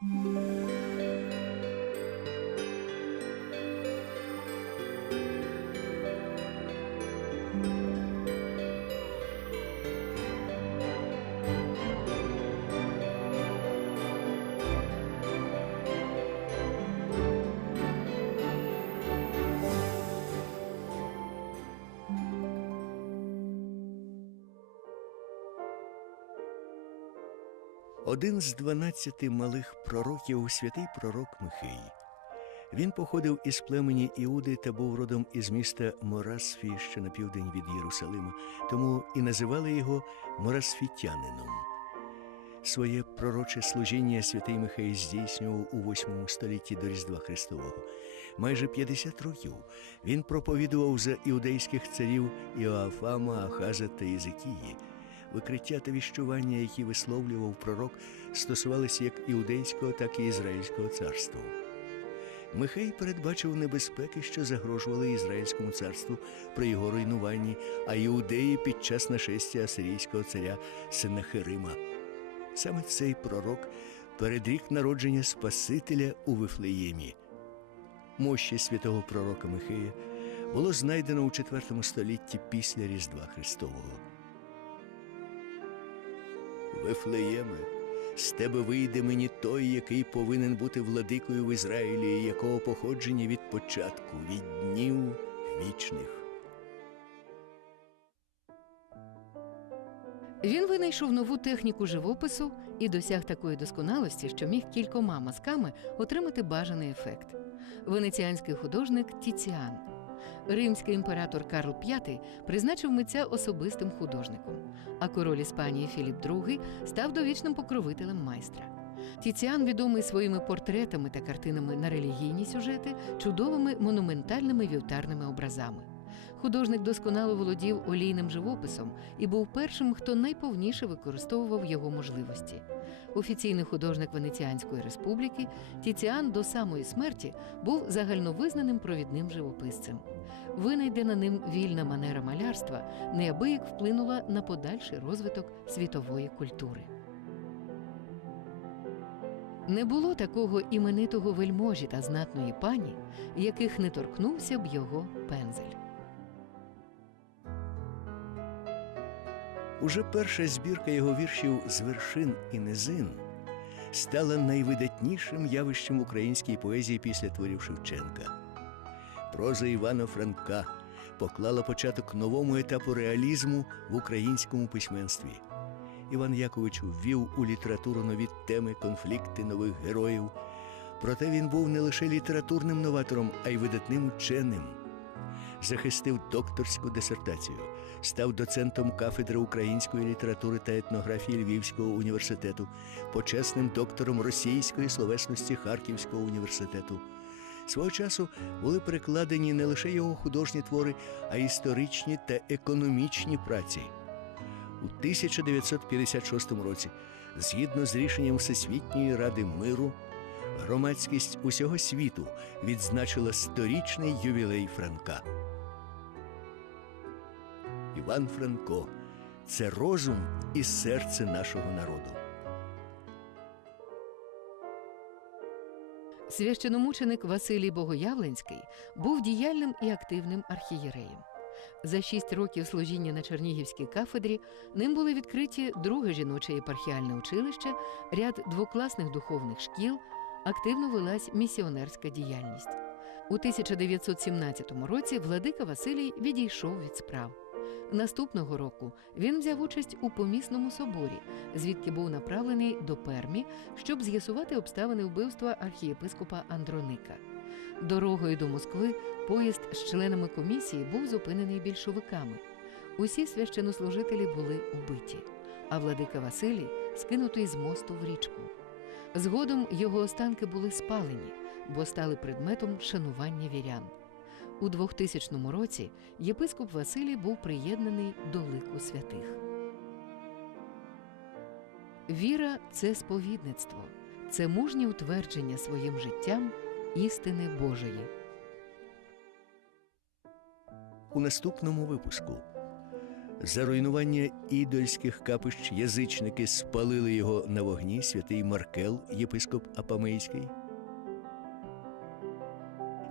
Música Один з дванадцяти малих пророків святий пророк Михей. Він походив із племені Іуди та був родом із міста Морасфі, що на південь від Єрусалима, тому і називали його Морасфітянином. Своє пророче служіння святий Михей здійснював у 8 столітті до Різдва Христового. Майже 50 років він проповідував за іудейських царів Іоафама, Ахаза та Єзикії. Викриття та віщування, які висловлював пророк, стосувалися як іудейського, так і ізраїльського царства. Михей передбачив небезпеки, що загрожували Ізраїльському царству при його руйнуванні, а іудеї під час нашестя асирійського царя Сенахирима. Саме цей пророк передрік народження Спасителя у Вифлеємі. Мощі святого пророка Михея було знайдено у IV столітті після Різдва Христового. Вифлеєме, з тебе вийде мені той, який повинен бути владикою в Ізраїлі, якого походження від початку, від днів вічних. Він винайшов нову техніку живопису і досяг такої досконалості, що міг кількома мазками отримати бажаний ефект. Венеціанський художник Тіціан. Римський імператор Карл V призначив митця особистим художником, а король Іспанії Філіп II став довічним покровителем майстра. Тіціан відомий своїми портретами та картинами на релігійні сюжети, чудовими монументальними вівтарними образами. Художник досконало володів олійним живописом і був першим, хто найповніше використовував його можливості. Офіційний художник Венеціанської республіки Тіціан до самої смерті був загальновизнаним провідним живописцем. Винайдена ним вільна манера малярства неабияк вплинула на подальший розвиток світової культури. Не було такого іменитого вельможі та знатної пані, яких не торкнувся б його пензель. Уже перша збірка його віршів з вершин і низин стала найвидатнішим явищем в українській поезії після творів Шевченка. Проза Івана Франка поклала початок новому етапу реалізму в українському письменстві. Іван Якович ввів у літературу нові теми, конфлікти нових героїв. Проте він був не лише літературним новатором, а й видатним ученим. Захистив докторську дисертацію, став доцентом кафедри української літератури та етнографії Львівського університету, почесним доктором російської словесності Харківського університету. Свого часу були перекладені не лише його художні твори, а й історичні та економічні праці. У 1956 році, згідно з рішенням Всесвітньої ради миру, громадськість усього світу відзначила сторічний ювілей Франка. Іван Франко це розум і серце нашого народу. Священомученик Василій Богоявленський був діяльним і активним архієреєм. За шість років служіння на Чернігівській кафедрі ним були відкриті друге жіноче єпархіальне училище, ряд двокласних духовних шкіл, активно велась місіонерська діяльність. У 1917 році владика Василій відійшов від справ. Наступного року він взяв участь у помісному соборі, звідки був направлений до Пермі, щоб з'ясувати обставини вбивства архієпископа Андроника. Дорогою до Москви поїзд з членами комісії був зупинений більшовиками. Усі священнослужителі були убиті, а владика Василій скинутий з мосту в річку. Згодом його останки були спалені, бо стали предметом шанування вірян. У 2000 році єпископ Василій був приєднаний до лику святих. Віра це сповідництво, це мужнє утвердження своїм життям істини Божої. У наступному випуску За руйнування ідольських капищ язичники спалили його на вогні святий Маркел, єпископ Апамейський.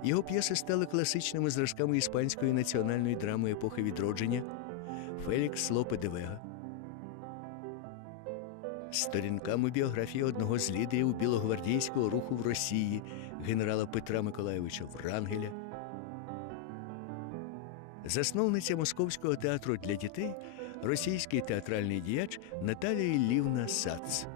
Його п'єси стали класичними зразками іспанської національної драми епохи відродження Фелікс Лопе де Вега. Сторінками біографії одного з лідерів білогвардійського руху в Росії, генерала Петра Миколайовича Врангеля. Засновниця Московського театру для дітей, російський театральний діяч Наталія Іллівна Сац.